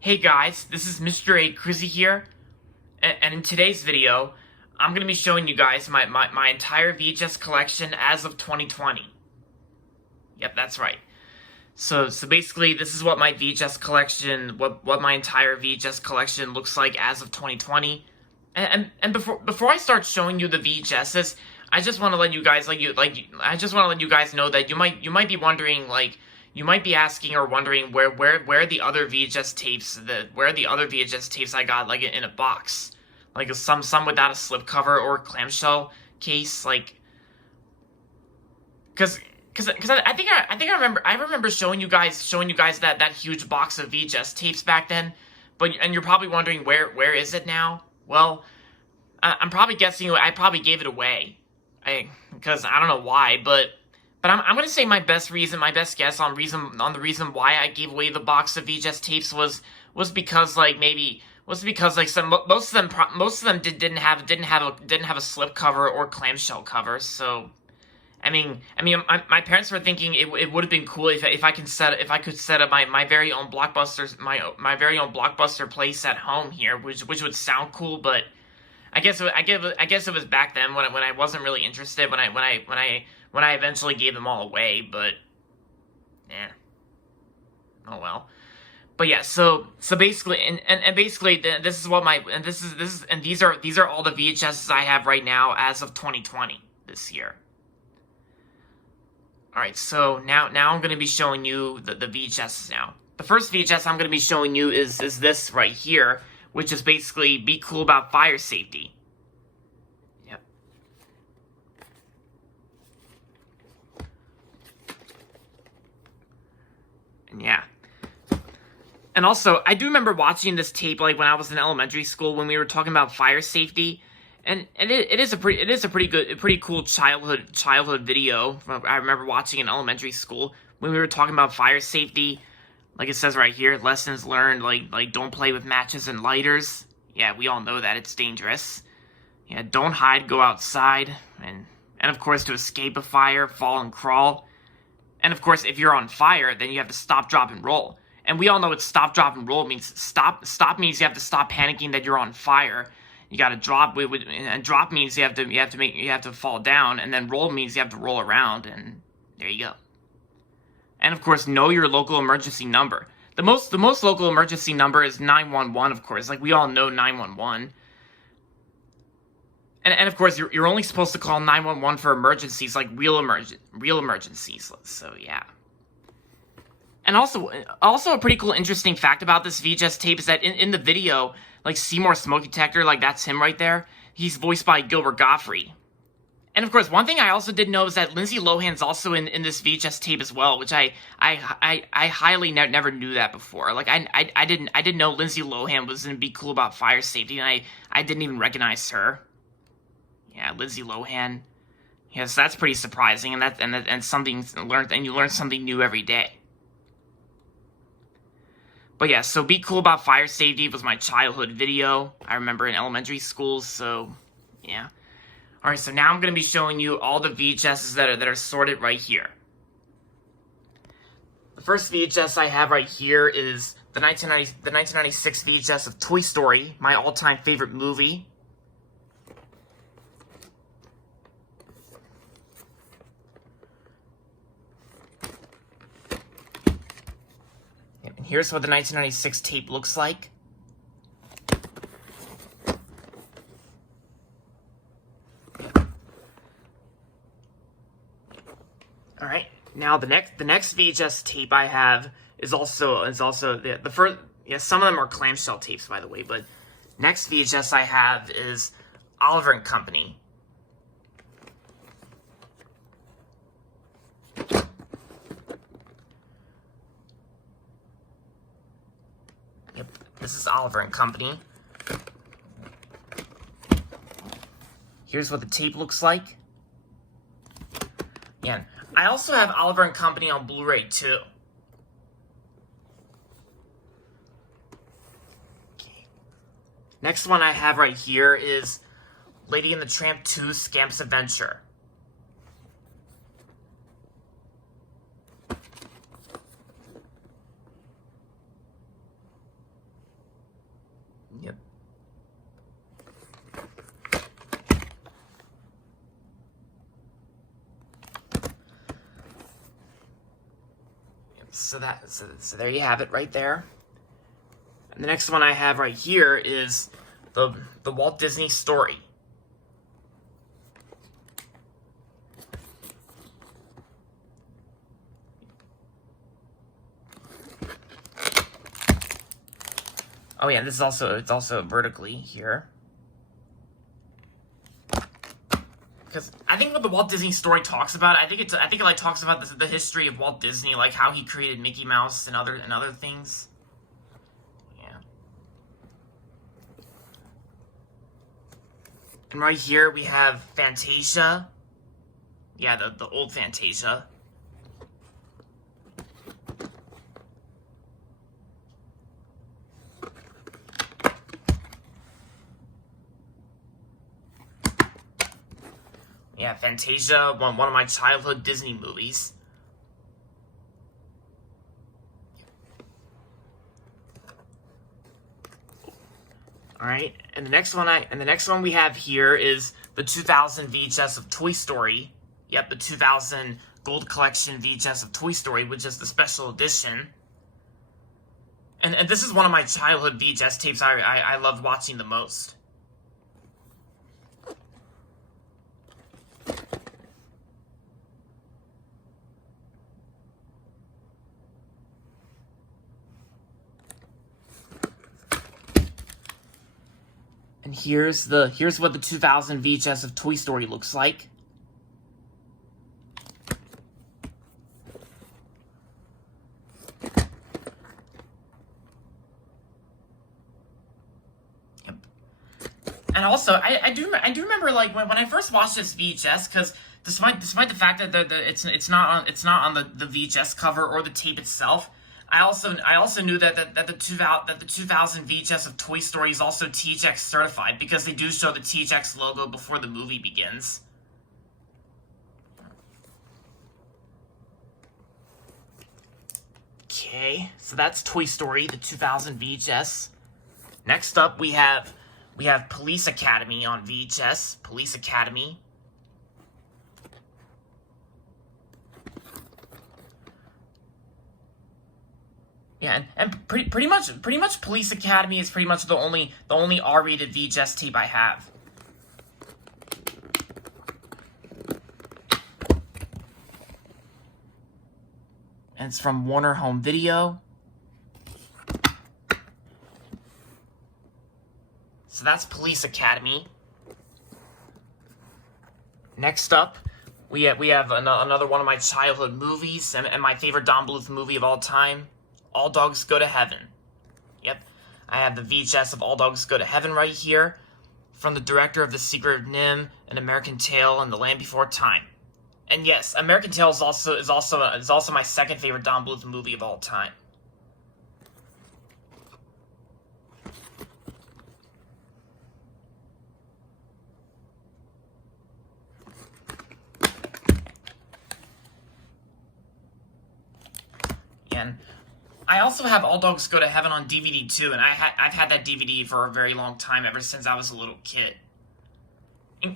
Hey guys, this is Mr. A. Crizzy here, and in today's video, I'm going to be showing you guys my entire VHS collection as of 2020. Yep, that's right. So basically, this is what my VHS collection, what my entire VHS collection looks like as of 2020. And before I start showing you the VHSs, I just want to let you guys I just want to let you guys know that you might be wondering you might be asking or wondering where the other VHS tapes I got in a box, some without a slipcover or clamshell case, because I remember showing you guys that huge box of VHS tapes back then, and you're probably wondering where is it now? Well, I'm probably guessing I probably gave it away, because I don't know why, but I'm gonna say my best guess on the reason why I gave away the box of VHS tapes was because most of them didn't have a slip cover or clamshell cover. So my parents were thinking it would have been cool if I could set up my very own blockbuster place at home here, which would sound cool, but I guess it was back then when I wasn't really interested when I eventually gave them all away, but yeah, oh well. But yeah, so basically, this is what these are all the VHSs I have right now as of 2020 this year. All right, so now I'm going to be showing you the VHSs now. The first VHS I'm going to be showing you is this right here, which is basically Be Cool About Fire Safety. Yep. And yeah. And also, I do remember watching this tape when I was in elementary school when we were talking about fire safety. And it is a pretty cool childhood video. I remember watching in elementary school when we were talking about fire safety. Like it says right here, lessons learned, like don't play with matches and lighters. Yeah, we all know that it's dangerous. Yeah, don't hide, go outside, and of course to escape a fire, fall and crawl. And of course, if you're on fire, then you have to stop, drop, and roll. And we all know what stop, drop, and roll means. Stop means you have to stop panicking that you're on fire. You got to drop, and drop means you have to fall down, and then roll means you have to roll around, and there you go. And of course, know your local emergency number. The most local emergency number is 911, of course. Like we all know 911. And of course, you're only supposed to call 911 for emergencies, like real emergencies. So yeah. And also a pretty cool, interesting fact about this VHS tape is that in the video, Seymour Smoke Detector, that's him right there, he's voiced by Gilbert Gottfried. And of course, one thing I also didn't know is that Lindsay Lohan's also in this VHS tape as well, which I highly never knew that before. I didn't know Lindsay Lohan was gonna Be Cool About Fire Safety, and I didn't even recognize her. Yeah, Lindsay Lohan. Yes, that's pretty surprising, and something learned, and you learn something new every day. But yeah, so Be Cool About Fire Safety was my childhood video. I remember in elementary school, so yeah. Alright, so now I'm going to be showing you all the VHSs that are sorted right here. The first VHS I have right here is the 1996 VHS of Toy Story, my all-time favorite movie. And here's what the 1996 tape looks like. All right. Now the next VHS tape I have is also the first. Yeah, some of them are clamshell tapes, by the way. But next VHS I have is Oliver and Company. Yep, this is Oliver and Company. Here's what the tape looks like. Yeah, I also have Oliver and Company on Blu-ray too. Okay. Next one I have right here is Lady and the Tramp 2: Scamp's Adventure. Yep. So there you have it right there. And the next one I have right here is the Walt Disney Story. Oh yeah, it's also vertically here. Because I think what the Walt Disney Story talks about, I think it like talks about the history of Walt Disney, like how he created Mickey Mouse and other things. Yeah. And right here we have Fantasia. Yeah, the old Fantasia. Yeah, Fantasia, one of my childhood Disney movies. All right, and the next one we have here is the 2000 VHS of Toy Story. Yep, the 2000 Gold Collection VHS of Toy Story, which is the special edition. And this is one of my childhood VHS tapes I loved watching the most. And here's what the 2000 VHS of Toy Story looks like. Yep. And also, I do remember like when I first watched this VHS, because despite the fact that it's not on the VHS cover or the tape itself, I also knew that the 2000 VHS of Toy Story is also THX certified, because they do show the THX logo before the movie begins. Okay, so that's Toy Story, the 2000 VHS. Next up, we have Police Academy on VHS. Police Academy. Yeah, and pretty much Police Academy is pretty much the only R-rated VHS tape I have. And it's from Warner Home Video. So that's Police Academy. Next up, we have another one of my childhood movies and my favorite Don Bluth movie of all time. All Dogs Go to Heaven. Yep, I have the VHS of All Dogs Go to Heaven right here, from the director of The Secret of NIMH, An American Tail, and The Land Before Time. And yes, American Tail is also my second favorite Don Bluth movie of all time. And I also have All Dogs Go to Heaven on DVD too, and I've had that DVD for a very long time, ever since I was a little kid.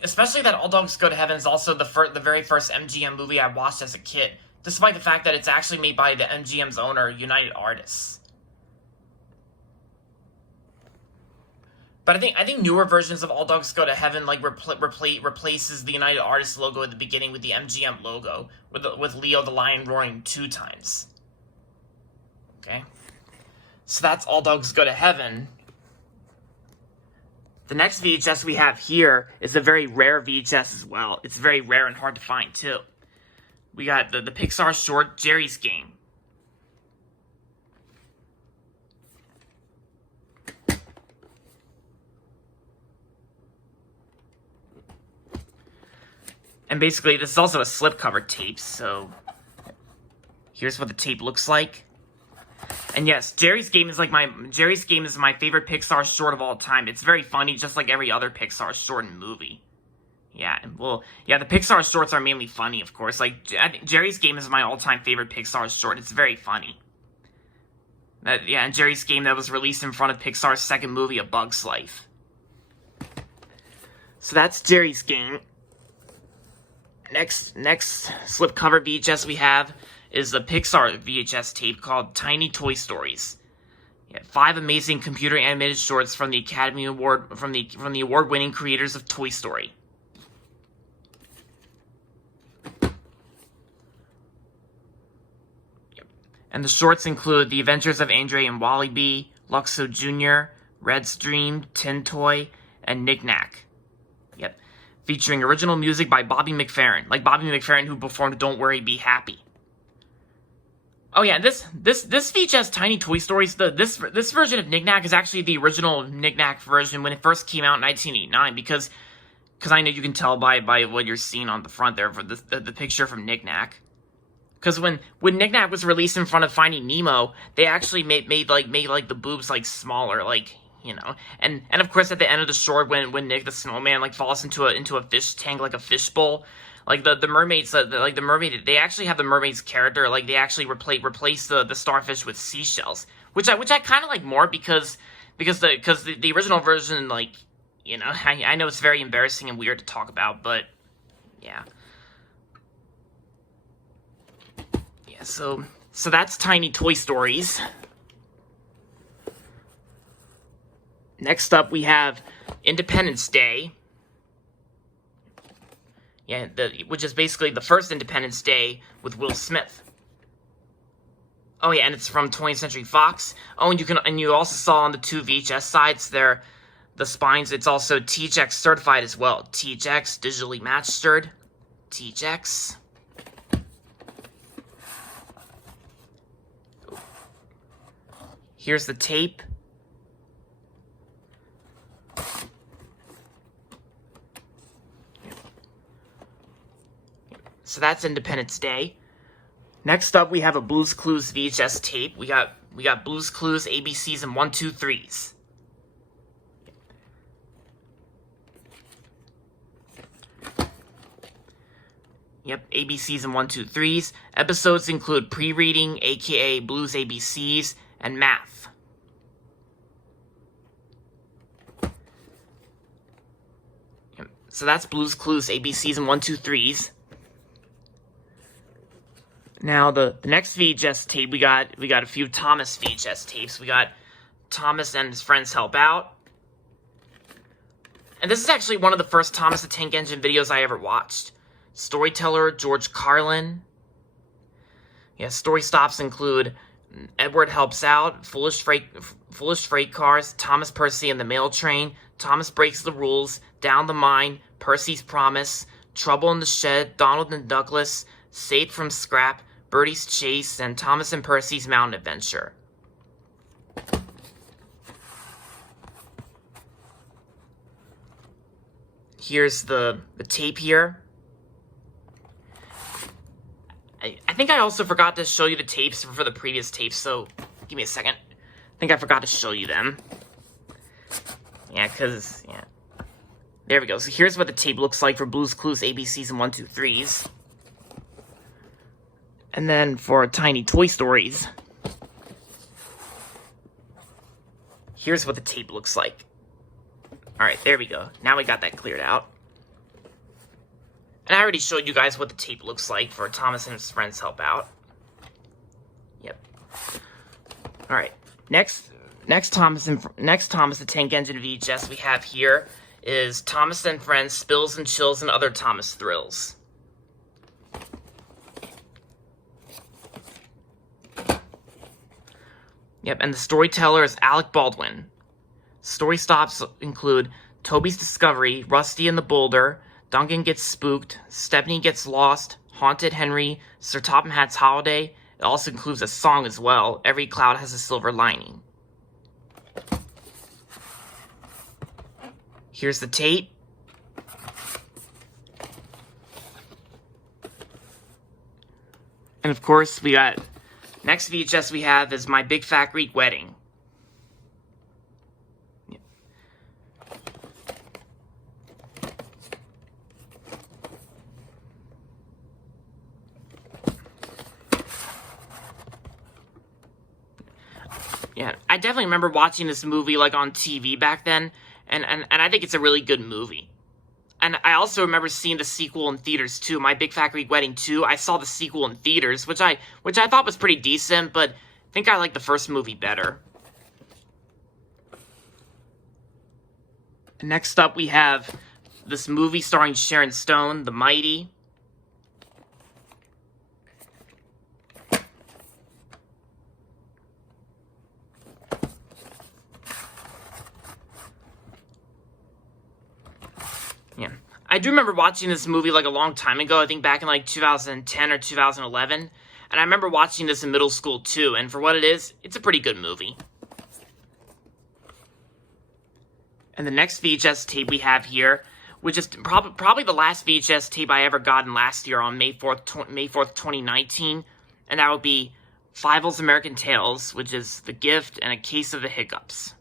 Especially that All Dogs Go to Heaven is also the very first MGM movie I watched as a kid, despite the fact that it's actually made by the MGM's owner, United Artists. But I think newer versions of All Dogs Go to Heaven like replaces the United Artists logo at the beginning with the MGM logo, with Leo the Lion roaring 2 times. Okay, so that's All Dogs Go to Heaven. The next VHS we have here is a very rare VHS as well. It's very rare and hard to find too. We got the Pixar short Jerry's Game. And basically, this is also a slipcover tape, so here's what the tape looks like. And yes, Jerry's Game is my favorite Pixar short of all time. It's very funny, just like every other Pixar short and movie. Yeah, the Pixar shorts are mainly funny, of course. Like, I think Jerry's Game is my all-time favorite Pixar short. It's very funny. Yeah, and Jerry's Game that was released in front of Pixar's second movie, A Bug's Life. So that's Jerry's Game. Next slipcover VHS we have is the Pixar VHS tape called Tiny Toy Stories. Yeah, 5 amazing computer animated shorts from the Academy Award from the award-winning creators of Toy Story. Yep. And the shorts include The Adventures of Andre and Wally-B, Luxo Jr., Red's Dream, Tin Toy, and Knick Knack. Yep. Featuring original music by Bobby McFerrin, like Bobby McFerrin who performed Don't Worry, Be Happy. Oh yeah, this VHS Tiny Toy Stories, this version of Knick Knack is actually the original Knick Knack version when it first came out in 1989, because I know you can tell by what you're seeing on the front there for the picture from Knick Knack. Because when Knick Knack was released in front of Finding Nemo, they actually made the boobs like smaller, like, you know, and of course at the end of the short when Nick the Snowman like falls into a fish tank, like a fish bowl, like the mermaids, like the mermaid, they actually have the mermaid's character, like they actually replace the starfish with seashells, which I kind of like more because the original version, like, you know, I know it's very embarrassing and weird to talk about, but yeah. Yeah, so that's Tiny Toy Stories. Next up, we have Independence Day. Yeah, which is basically the first Independence Day with Will Smith. Oh yeah, and it's from 20th Century Fox. Oh, and you also saw on the 2 VHS sides there, the spines. It's also THX certified as well. THX, digitally mastered. THX. Here's the tape. So that's Independence Day. Next up, we have a Blue's Clues VHS tape. We got Blue's Clues ABCs and 1, 2, 3s. Yep, ABCs and 1, 2, 3s. Episodes include pre-reading, aka Blues ABCs, and math. Yep. So that's Blue's Clues ABCs and 1, 2, 3s. Now the next VHS tape we got a few Thomas VHS tapes. We got Thomas and His Friends Help Out. And this is actually one of the first Thomas the Tank Engine videos I ever watched. Storyteller George Carlin. Yeah, story stops include Edward Helps Out, Foolish Freight Cars, Thomas Percy and the Mail Train, Thomas Breaks the Rules, Down the Mine, Percy's Promise, Trouble in the Shed, Donald and Douglas, Saved from Scrap, Birdie's Chase, and Thomas and Percy's Mountain Adventure. Here's the tape here. I think I also forgot to show you the tapes for the previous tapes, so give me a second. I think I forgot to show you them. Yeah, because, yeah. There we go. So here's what the tape looks like for Blue's Clues ABCs and 1, 2, 3s. And then for Tiny Toy Stories, here's what the tape looks like. Alright, there we go. Now we got that cleared out. And I already showed you guys what the tape looks like for Thomas and His Friends Help Out. Yep. Alright, next Thomas the Tank Engine VHS we have here is Thomas and Friends Spills and Chills and Other Thomas Thrills. Yep, and the storyteller is Alec Baldwin. Story stops include Toby's Discovery, Rusty and the Boulder, Duncan Gets Spooked, Stephanie Gets Lost, Haunted Henry, Sir Topham Hatt's Holiday. It also includes a song as well, Every Cloud Has a Silver Lining. Here's the tape. And of course, we got... Next VHS we have is My Big Fat Greek Wedding. Yep. Yeah, I definitely remember watching this movie, like, on TV back then, and I think it's a really good movie. And I also remember seeing the sequel in theaters, too. My Big Fat Greek Wedding 2, I saw the sequel in theaters, which I thought was pretty decent, but I think I liked the first movie better. Next up, we have this movie starring Sharon Stone, The Mighty. Yeah. I do remember watching this movie like a long time ago, I think back in like 2010 or 2011. And I remember watching this in middle school too, and for what it is, it's a pretty good movie. And the next VHS tape we have here, which is probably the last VHS tape I ever gotten last year on May 4th, 2019, and that would be Fievel's American Tales, which is The Gift and A Case of the Hiccups.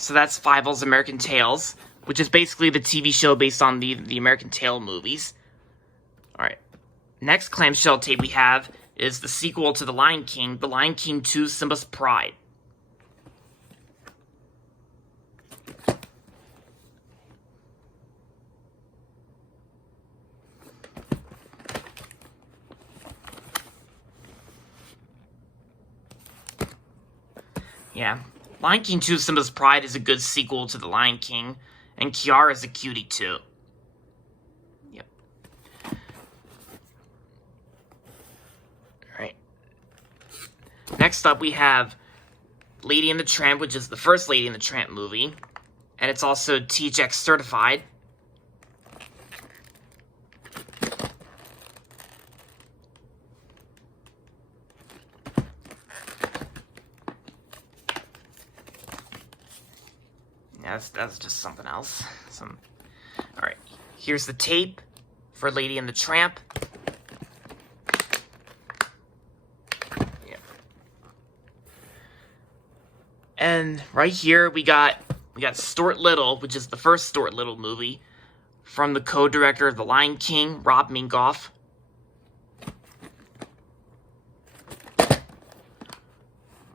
So that's Fievel's American Tales, which is basically the TV show based on the American Tail movies. Alright. Next clamshell tape we have is the sequel to The Lion King, The Lion King 2, Simba's Pride. Yeah. Lion King 2, Simba's Pride is a good sequel to The Lion King, and Kiara's a cutie too. Yep. Alright. Next up we have Lady and the Tramp, which is the first Lady and the Tramp movie, and it's also THX certified. That's just something else. Alright, here's the tape for Lady and the Tramp. Yeah. And right here we got Stuart Little, which is the first Stuart Little movie, from the co-director of The Lion King, Rob Minkoff.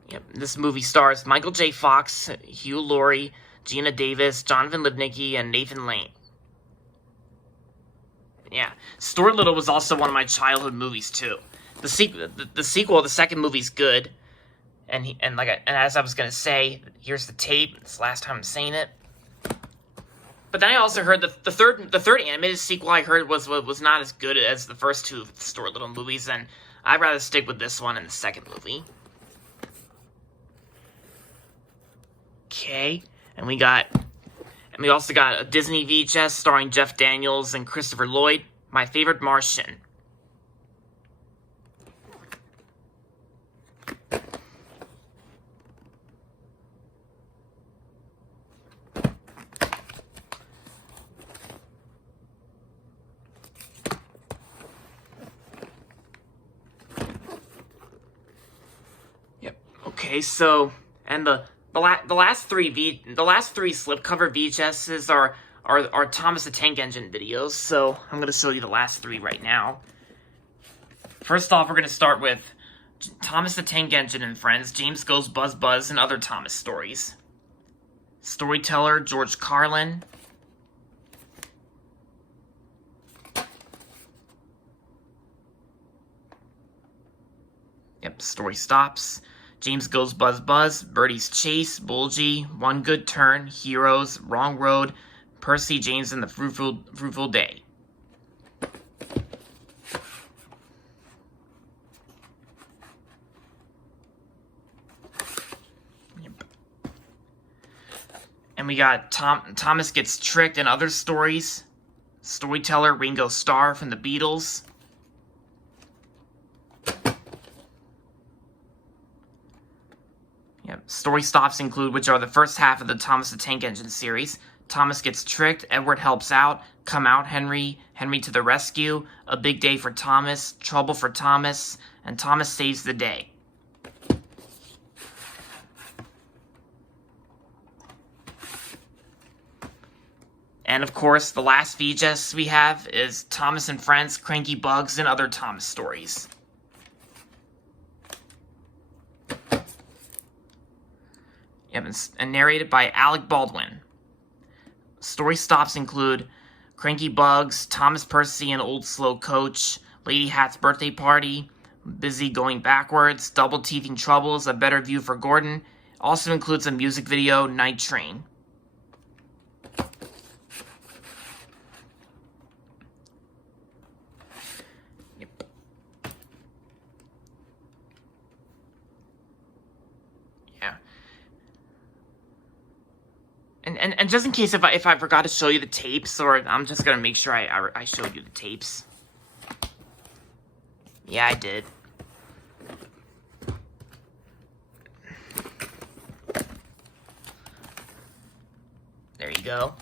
Yep, this movie stars Michael J. Fox, Hugh Laurie, Gina Davis, Jonathan Lipnicki, and Nathan Lane. Yeah, Stuart Little was also one of my childhood movies too. The sequel, the second movie's good, and as I was gonna say, here's the tape. It's the last time I'm saying it. But then I also heard the third animated sequel I heard was not as good as the first two Stuart Little movies, and I'd rather stick with this one and the second movie. Okay. And we also got a Disney VHS starring Jeff Daniels and Christopher Lloyd, My Favorite Martian. Yep. Okay, so, and the last three slipcover VHSs are Thomas the Tank Engine videos, so I'm going to show you the last three right now. First off, we're going to start with Thomas the Tank Engine and Friends, James Goes Buzz Buzz, and Other Thomas Stories. Storyteller, George Carlin. Yep, story stops. James Goes Buzz Buzz, Birdie's Chase, Bulgy, One Good Turn, Heroes, Wrong Road, Percy James and the Fruitful Day. Yep. And we got Thomas Gets Tricked and Other Stories, Storyteller, Ringo Starr from the Beatles. Story stops include, which are the first half of the Thomas the Tank Engine series: Thomas Gets Tricked, Edward Helps Out, Come Out Henry, Henry to the Rescue, A Big Day for Thomas, Trouble for Thomas, and Thomas Saves the Day. And of course, the last VHS we have is Thomas and Friends, Cranky Bugs, and Other Thomas Stories. Yep, and narrated by Alec Baldwin. Story stops include Cranky Bugs, Thomas Percy and Old Slow Coach, Lady Hat's Birthday Party, Busy Going Backwards, Double Teething Troubles, A Better View for Gordon. Also includes a music video, Night Train. Yep. Yeah. And just in case if I forgot to show you the tapes, or I'm just gonna make sure I showed you the tapes. Yeah, I did. There you go.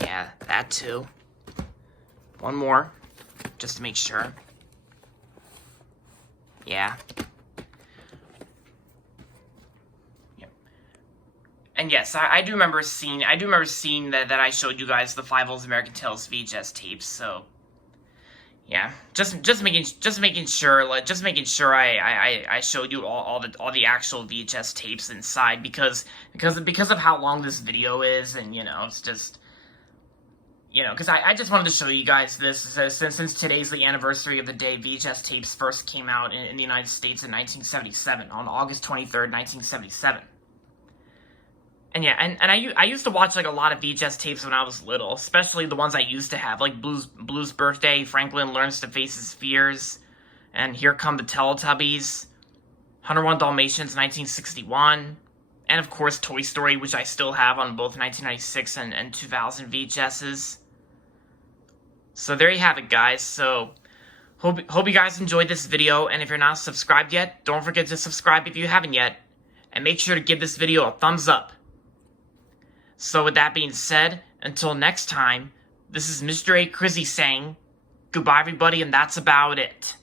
Yeah, that too. One more, just to make sure. Yeah. Yep. And yes, I do remember seeing that I showed you guys the Five Old American Tales VHS tapes, so yeah. Just making sure I showed you all the actual VHS tapes inside because of how long this video is, and it's just because I just wanted to show you guys this since today's the anniversary of the day VHS tapes first came out in the United States in 1977, on August 23rd, 1977. And yeah, and I used to watch like a lot of VHS tapes when I was little, especially the ones I used to have, like Blue's Birthday, Franklin Learns to Face His Fears, and Here Come the Teletubbies, 101 Dalmatians, 1961, and of course Toy Story, which I still have on both 1996 and 2000 VHSs. So there you have it, guys. So hope you guys enjoyed this video, and if you're not subscribed yet, don't forget to subscribe if you haven't yet, and make sure to give this video a thumbs up. So with that being said, until next time, this is Mr. A. Crizzy saying, goodbye everybody, and that's about it.